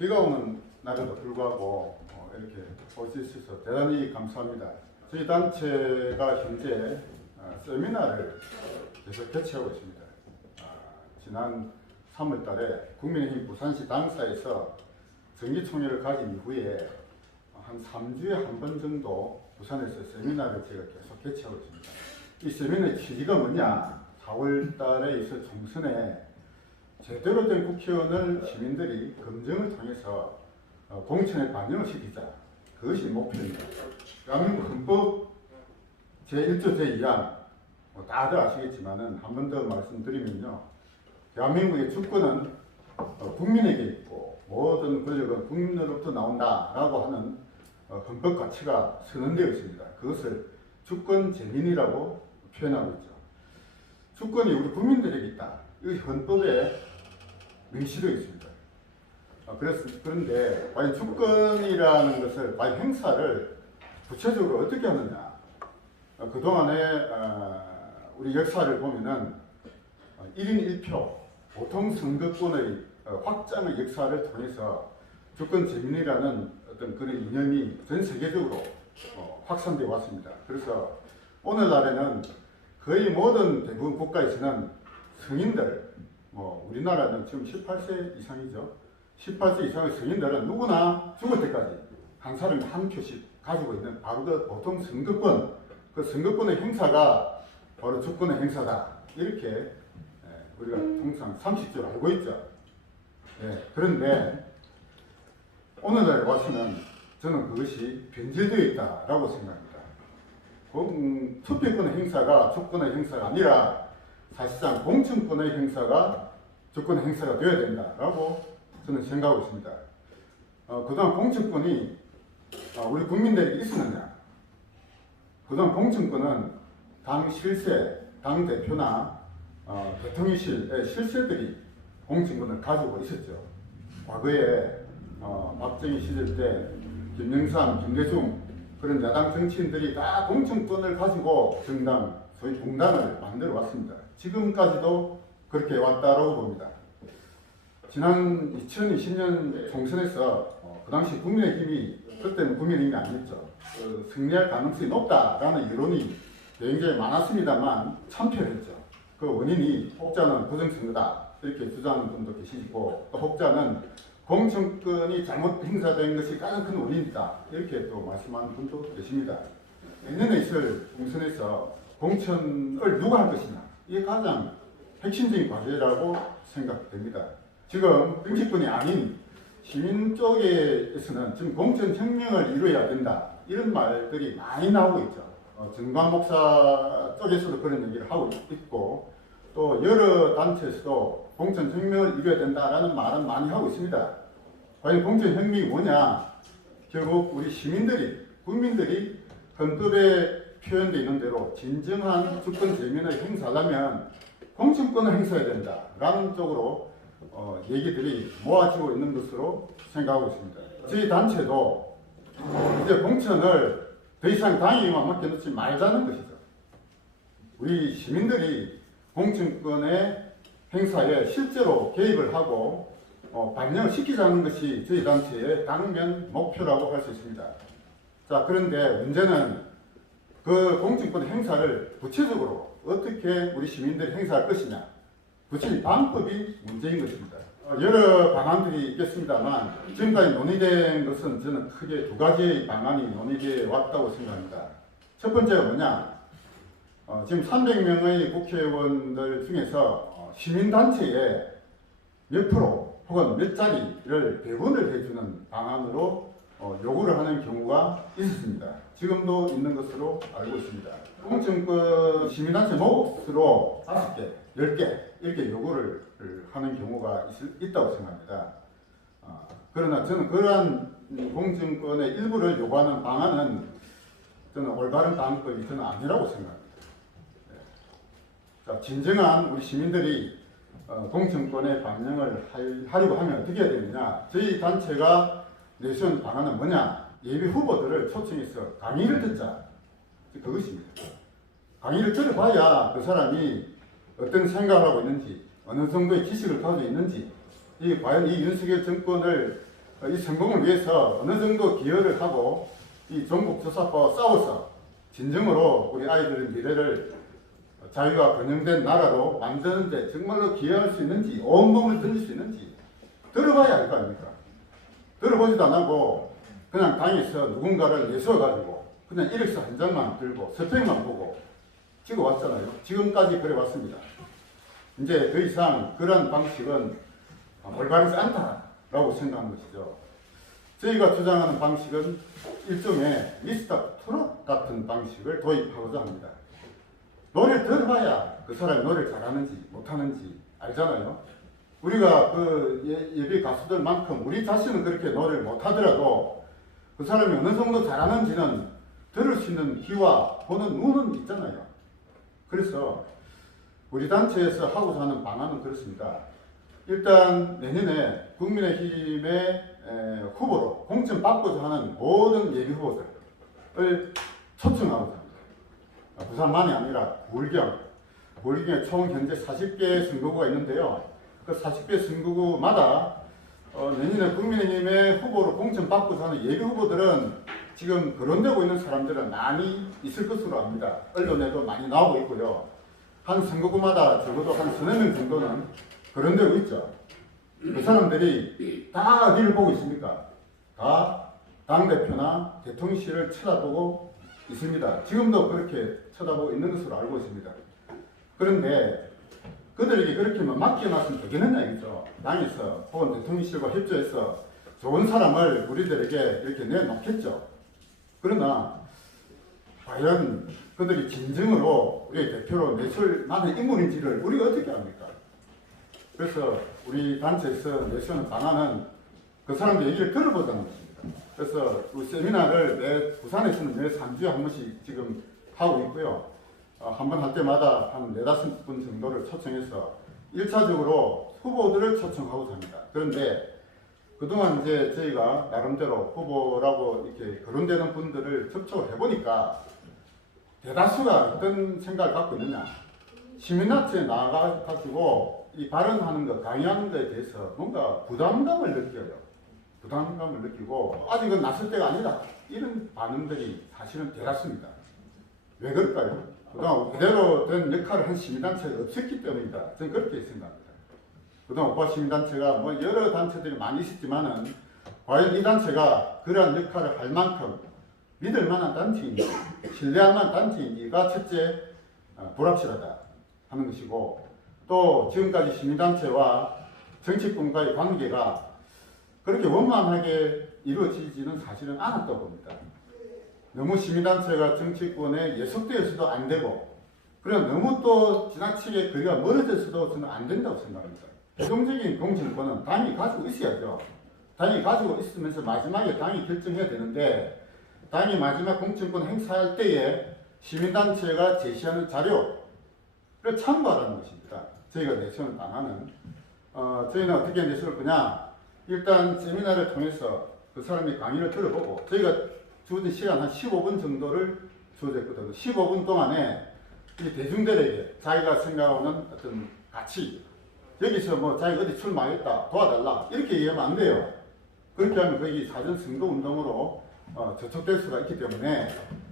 비가 오는 날에도 불구하고 어, 이렇게 올 수 있어서 대단히 감사합니다. 저희 단체가 현재 어, 세미나를 계속 개최하고 있습니다. 아, 지난 3월 달에 국민의힘 부산시 당사에서 정기총회를 가진 이후에 한 3주에 한 번 정도 부산에서 세미나를 제가 계속 개최하고 있습니다. 이 세미나의 취지가 뭐냐? 4월 달에 있을 총선에 제대로 된 국회의원을 시민들이 검증을 통해서 어, 공천에 반영을 시키자. 그것이 목표입니다. 대한민국 헌법 제1조 제2항 뭐 다들 아시겠지만은 한번 더 말씀드리면요. 대한민국의 주권은 어, 국민에게 있고 모든 권력은 국민으로부터 나온다라고 하는 어, 헌법 가치가 선언되어 있습니다. 그것을 주권 재민이라고 표현하고 있죠. 주권이 우리 국민들에게 있다. 이 헌법에 명시되어 있습니다. 어, 그래서 그런데 과연 주권이라는 것을 과연 행사를 구체적으로 어떻게 하느냐? 어, 그동안의 어, 우리 역사를 보면은 어, 1인 1표 보통 선거권의 어, 확장의 역사를 통해서 주권 재민이라는 어떤 그런 이념이 전 세계적으로 어, 확산되어 왔습니다. 그래서 오늘날에는 거의 모든 대부분 국가에서는 성인들, 뭐 우리나라는 지금 18세 이상이죠. 18세 이상의 성인들은 누구나 죽을 때까지 한 사람이 한 표씩 가지고 있는 바로 그 보통 선거권, 그 선거권의 행사가 바로 주권의 행사다. 이렇게 예, 우리가 통상 30줄 알고 있죠. 예, 그런데 오늘날에 와서는 저는 그것이 변질되어 있다라고 생각합니다. 공, 투표권의 행사가 주권의 행사가 아니라 사실상 공천권의 행사가 주권의 행사가 되어야 된다라고 저는 생각하고 있습니다. 어, 그동안 공천권이 어, 우리 국민들에게 있었느냐? 그동안 공천권은 당 실세, 당 대표나 어, 대통령실의 실세들이 공천권을 가지고 있었죠. 과거에 어, 박정희 시절 때 김영삼, 김대중 그런 야당 정치인들이 다 공천권을 가지고 정당, 소위 공당을 만들어 왔습니다. 지금까지도 그렇게 왔다라고 봅니다. 지난 2020년 총선에서 어, 그 당시 국민의힘이 그때는 국민의힘이 아니었죠. 어, 승리할 가능성이 높다라는 여론이 굉장히 많았습니다만 참패했죠. 그 원인이 혹자는 부정선거다 이렇게 주장하는 분도 계시고 또 혹자는 공천권이 잘못 행사된 것이 가장 큰 원인이다 이렇게 또 말씀하는 분도 계십니다. 내년에 있을 총선에서 공천을 누가 할 것이냐 이게 가장 핵심적인 과제라고 생각됩니다. 지금 정치권이 아닌 시민 쪽에서는 지금 공천 혁명을 이루어야 된다 이런 말들이 많이 나오고 있죠. 어, 정광 목사 쪽에서도 그런 얘기를 하고 있고 또 여러 단체에서도 공천 혁명을 이루어야 된다라는 말은 많이 하고 있습니다. 과연 공천 혁명이 뭐냐? 결국 우리 시민들이 국민들이 헌법에 표현되어 있는 대로 진정한 주권 재민을 행사하려면 공천권을 행사해야 된다라는 쪽으로 어, 얘기들이 모아지고 있는 것으로 생각하고 있습니다. 저희 단체도 이제 공천을 더 이상 당에만 맡겨놓지 말자는 것이죠. 우리 시민들이 공천권의 행사에 실제로 개입을 하고 어, 반영을 시키자는 것이 저희 단체의 당면 목표라고 할 수 있습니다. 자, 그런데 문제는 그 공천권 행사를 구체적으로 어떻게 우리 시민들이 행사할 것이냐. 구체적인 방법이 문제인 것입니다. 어, 여러 방안들이 있겠습니다만 지금까지 논의된 것은 저는 크게 두 가지의 방안이 논의되어 왔다고 생각합니다. 첫 번째가 뭐냐? 어, 지금 300명의 국회의원들 중에서 어, 시민단체에 몇 프로 혹은 몇 자리를 배분을 해주는 방안으로 어, 요구를 하는 경우가 있었습니다. 지금도 있는 것으로 알고 있습니다. 공천권 시민단체 몫으로 5개, 10개 이렇게 요구를 하는 경우가 있, 다고 생각합니다. 어, 그러나 저는 그러한 공천권의 일부를 요구하는 방안은 저는 올바른 방법이 저는 아니라고 생각합니다. 자, 진정한 우리 시민들이 어, 공천권의 반영을 할- 하려고 하면 어떻게 해야 되느냐? 저희 단체가 내세운 방안은 뭐냐? 예비 후보들을 초청해서 강의를 듣자. 그것입니다. 강의를 들어봐야 그 사람이 어떤 생각을 하고 있는지, 어느 정도의 지식을 가지고 있는지, 이 과연 이 윤석열 정권을 어, 이 성공을 위해서 어느 정도 기여를 하고 이 전국 조사파와 싸워서 진정으로 우리 아이들의 미래를 자유와 번영된 나라로 만드는데 정말로 기여할 수 있는지 온몸을 던질 수 있는지 들어봐야 알거 아닙니까? 들어보지도 안 하고 그냥 당에서 누군가를 내세워가지고 그냥 이력서 한 장만 들고 서평만 보고 찍어 왔잖아요. 지금까지 그래 왔습니다. 이제 더 이상 그런 방식은 올바르지 않다라고 생각하는 것이죠. 저희가 주장하는 방식은 일종의 미스터 트롯 같은 방식을 도입하고자 합니다. 노래 들어봐야 그 사람이 노래를 잘하는지 못하는지 알잖아요. 우리가 그 예, 예비 가수들만큼 우리 자신은 그렇게 노래를 못하더라도 그 사람이 어느 정도 잘하는지는 들을 수 있는 귀와 보는 눈은 있잖아요. 그래서 우리 단체에서 하고자 하는 방안은 그렇습니다. 일단 내년에 국민의힘의 에, 후보로 공천 받고자 하는 모든 예비 후보들을 초청하고자 합니다. 아, 부산만이 아니라 불경, 불경에 총 현재 40개 선거구가 있는데요. 그 40개 선거구마다 어, 내년에 국민의힘의 후보로 공천받고자 하는 예비 후보들은 지금 거론되고 있는 사람들은 많이 있을 것으로 압니다. 언론에도 많이 나오고 있고요. 한 선거구마다 적어도 한 서너 명 정도는 거론되고 있죠. 그 사람들이 다 어디를 보고 있습니까? 다 당대표나 대통령실을 쳐다보고 있습니다. 지금도 그렇게 쳐다보고 있는 것으로 알고 있습니다. 그런데 그들에게 그렇게만 맡겨놨으면 되겠느냐 이거죠. 당에서 혹은 대통령실과 협조해서 좋은 사람을 우리들에게 이렇게 내놓겠죠. 그러나 과연 그들이 진정으로 우리 대표로 내설 만한 인물인지를 우리가 어떻게 압니까? 그래서 우리 단체에서 내세우는 방안은 그 사람들 얘기를 들어보자는 것입니다. 그래서 그 세미나를 매 부산에서는 매 3주에 한 번씩 지금 하고 있고요. 어, 한번 할 때마다 한 네다섯 분 정도를 초청해서 1차적으로 후보들을 초청하고자 합니다. 그런데 그동안 이제 저희가 나름대로 후보라고 이렇게 거론되는 분들을 접촉을 해보니까 대다수가 어떤 생각을 갖고 있느냐. 시민단체에 나가가지고 이 발언하는 것, 강의하는 것에 대해서 뭔가 부담감을 느껴요. 부담감을 느끼고 아직은 났을 때가 아니다. 이런 반응들이 사실은 대다수입니다. 왜 그럴까요? 그동안 그대로 된 역할을 한 시민단체가 없었기 때문이다. 저는 그렇게 생각합니다. 그동안 오빠 시민단체가 뭐 여러 단체들이 많이 있었지만은 과연 이 단체가 그러한 역할을 할 만큼 믿을 만한 단체인지 신뢰할 만한 단체인지가 첫째 어, 불확실하다 하는 것이고 또 지금까지 시민단체와 정치권과의 관계가 그렇게 원만하게 이루어지지는 사실은 않았다고 봅니다. 너무 시민단체가 정치권에 예속되어서도 안 되고 그리고 너무 또 지나치게 거리가 멀어져서도 저는 안 된다고 생각합니다. 최종적인 공천권은 당이 가지고 있어야죠. 당이 가지고 있으면서 마지막에 당이 결정해야 되는데 당이 마지막 공천권 행사할 때에 시민단체가 제시하는 자료를 참고하라는 것입니다. 저희가 내세우는 방안은 어, 저희는 어떻게 내세울 거냐 일단 세미나를 통해서 그 사람이 강의를 들어보고 저희가 주어진 시간 한 15분 정도를 주어졌거든요. 15분 동안에 이 대중들에게 자기가 생각하는 어떤 가치 여기서 뭐 자기가 어디 출마하겠다 도와달라 이렇게 얘기하면 안 돼요. 그렇게 하면 거기 사전 선거 운동으로 어, 저촉될 수가 있기 때문에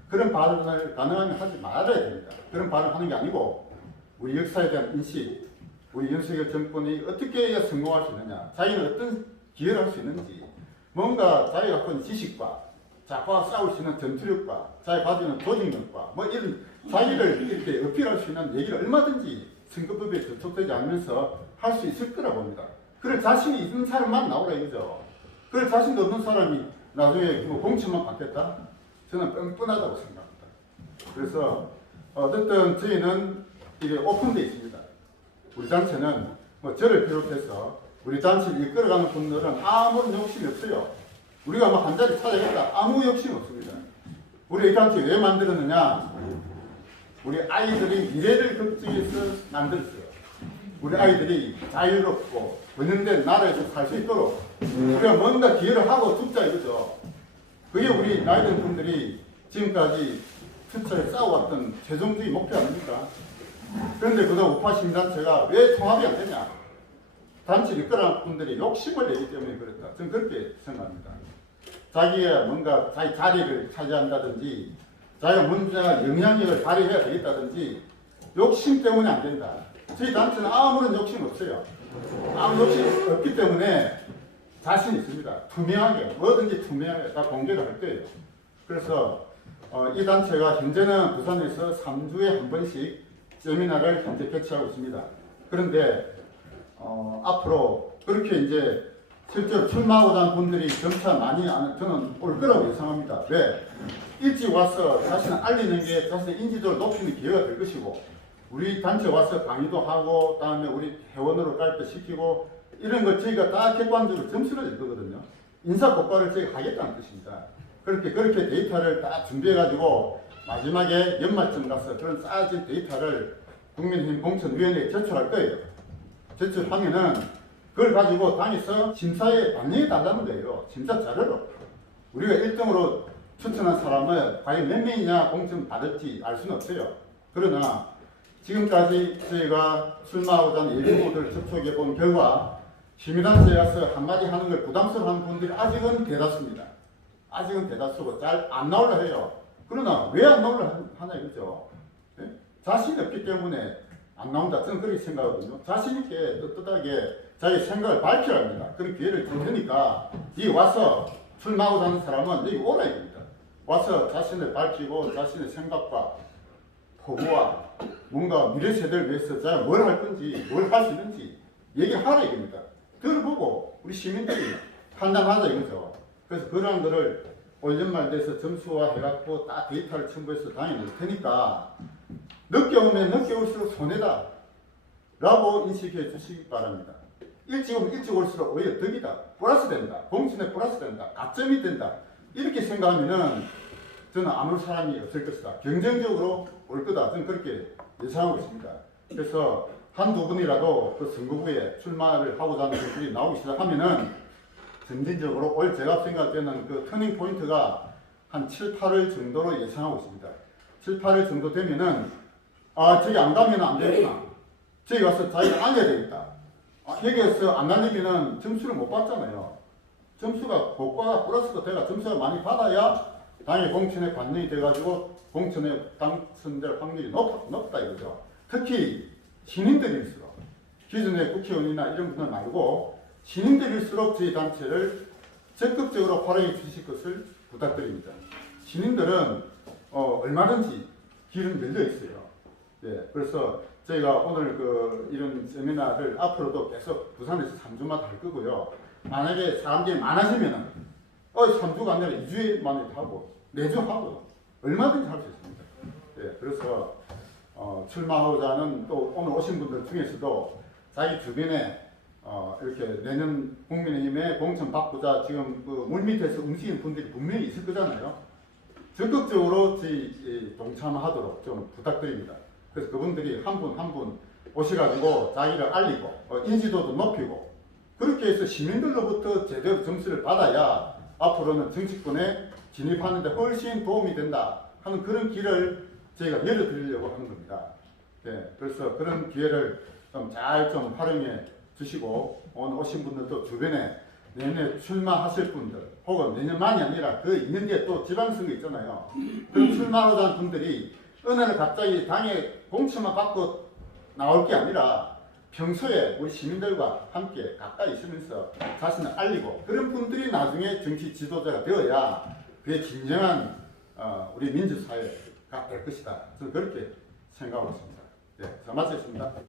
그런 발언을 가능하면 하지 말아야 됩니다. 그런 발언을 하는 게 아니고 우리 역사에 대한 인식, 우리 윤석열 정권이 어떻게 해야 성공할 수 있느냐, 자기는 어떤 기여를 할 수 있는지, 뭔가 자기가 갖고 있는 지식과 자기와 싸울 수 있는 전투력과 자기가 가지고 있는 조직력과 뭐 이런 자기를 이렇게 어필할 수 있는 얘기를 얼마든지 선거법에 저촉되지 않으면서 할 수 있을 거라 봅니다. 그럴 자신이 있는 사람만 나오라 이거죠. 그럴 자신도 없는 사람이 나중에 뭐 공천만 받겠다? 저는 뻔뻔하다고 생각합니다. 그래서 어쨌든 저희는 이게 오픈되어 있습니다. 우리 단체는 뭐 저를 비롯해서 우리 단체를 이끌어가는 분들은 아무런 욕심이 없어요. 우리가 뭐한 자리 찾아겠다 아무 욕심 없습니다. 우리 이 단체 왜 만들었느냐? 우리 아이들이 미래를 걱정해서 만들었어요. 우리 아이들이 자유롭고 번영된 나라에서 살 수 있도록 우리가 뭔가 기여를 하고 죽자 이거죠. 그게 우리 나이든 분들이 지금까지 수차에 싸워왔던 최종적인 목표 아닙니까? 그런데 그동안 우파 시민단체가 왜 통합이 안 되냐? 단체를 이끌어간 분들이 욕심을 내기 때문에 그렇다. 저는 그렇게 생각합니다. 자기가 뭔가 자기 자리를 차지한다든지 자기가 뭔가 영향력을 발휘해야 되겠다든지 욕심 때문에 안 된다. 저희 단체는 아무런 욕심 없어요. 아무 욕심 없기 때문에 자신 있습니다. 투명하게 뭐든지 투명하게 다 공개를 할 거예요. 그래서 어, 이 단체가 현재는 부산에서 3주에 한 번씩 세미나를 현재 개최하고 있습니다. 그런데 어, 앞으로 그렇게 이제 실제로 출마하고자 하는 분들이 점차 많이 안- 저는 올 거라고 예상합니다. 왜? 일찍 와서 자신을 알리는 게 자신의 인지도를 높이는 기회가 될 것이고 우리 단체 와서 강의도 하고 다음에 우리 회원으로 가입시키고 이런 걸 저희가 다 객관적으로 점수를 낼 거거든요. 인사 고과를 저희가 하겠다는 뜻입니다. 그렇게 그렇게 데이터를 다 준비해 가지고 마지막에 연말쯤 가서 그런 쌓아진 데이터를 국민의힘 공천위원회에 제출할 거예요. 제출하면은 그걸 가지고 당에서 심사에 반영해 달라는 거예요. 심사 자료로. 우리가 1등으로 추천한 사람을 과연 몇 명이냐 공천 받을지 알 수는 없어요. 그러나 지금까지 저희가 출마하고자 예비후보들을 접촉해 본 결과 시민단체에 가서 한마디 하는 걸 부담스러워하는 분들이 아직은 대다수입니다. 아직은 대다수고 잘 안 나오려 해요. 그러나 왜 안 나오려 하- 하냐 이거죠. 네? 자신이 없기 때문에 안 나온다. 저는 그렇게 생각하거든요. 자신있게 떳떳하게 자기 생각을 밝혀야 합니다. 그런 기회를 줄 테니까 이 와서 출마하고 하는 사람은 여기 오라 이겁니다. 와서 자신을 밝히고 자신의 생각과 포부와 뭔가 미래 세대를 위해서 자가 뭘 할 건지 뭘 할 수 있는지 얘기하라 이겁니다. 들어보고 우리 시민들이 판단하자 이거죠. 그래서 그러한 거를 올 연말 돼서 점수화 해갖고 다 데이터를 첨부해서 당연히 낼 테니까 늦게 오면 늦게 올수록 손해다 라고 인식해 주시기 바랍니다. 일찍 오면 일찍 올수록 오히려 덕이다. 플러스 된다. 공천에 플러스 된다. 가점이 된다. 이렇게 생각하면은 저는 아무 사람이 없을 것이다. 경쟁적으로 올 거다. 저는 그렇게 예상하고 있습니다. 그래서 한두 분이라도 그 선거구에 출마를 하고자 하는 분들이 나오기 시작하면은 점진적으로 올 제가 생각되는 그 터닝 포인트가 한 7, 8월 정도로 예상하고 있습니다. 7, 8월 정도 되면은 아, 저기 안 가면 안 되구나. 저기 가서 자기가 알려야 되겠다. 아, 여기에서 안 알리면은 점수를 못 받잖아요. 점수가 고과가 플러스가 돼가 점수가 많이 받아야 당의 공천에 반영이 돼가지고 공천에 당선될 확률이 높, 높다 이거죠. 특히 신인들일수록 기존의 국회의원이나 이런 분들 말고 신인들일수록 저희 단체를 적극적으로 활용해 주실 것을 부탁드립니다. 신인들은 어, 얼마든지 길은 열려 있어요. 예, 그래서 저희가 오늘 그 이런 세미나를 앞으로도 계속 부산에서 3주마다 할 거고요. 만약에 사람들이 많아지면은 어 3주가 아니라 2주에 만에 하고 4주 하고 얼마든지 할 수 있습니다. 예, 그래서 어, 출마하고자 하는 또 오늘 오신 분들 중에서도 자기 주변에 어, 이렇게 내년 국민의힘에 공천 바꾸자 지금 그 물밑에서 움직이는 분들이 분명히 있을 거잖아요. 적극적으로 이 동참하도록 좀 부탁드립니다. 그래서 그분들이 한 분 한 분 오셔가지고 자기를 알리고 어, 인지도도 높이고 그렇게 해서 시민들로부터 제대로 점수를 받아야 앞으로는 정치권에 진입하는데 훨씬 도움이 된다 하는 그런 길을 저희가 열어드리려고 하는 겁니다. 네, 그래서 그런 기회를 좀 잘좀 활용해 주시고 오늘 오신 분들도 주변에 내년에 출마하실 분들 혹은 내년만이 아니라 그 2년 뒤에 또 지방선거 있잖아요. 출마하고자 하는 분들이 어느 날 갑자기 당에 공천만 받고 나올 게 아니라 평소에 우리 시민들과 함께 가까이 있으면서 자신을 알리고 그런 분들이 나중에 정치 지도자가 되어야 그게 진정한 어, 우리 민주사회가 될 것이다. 저는 그렇게 생각하고 있습니다. 네, 자, 마치겠습니다.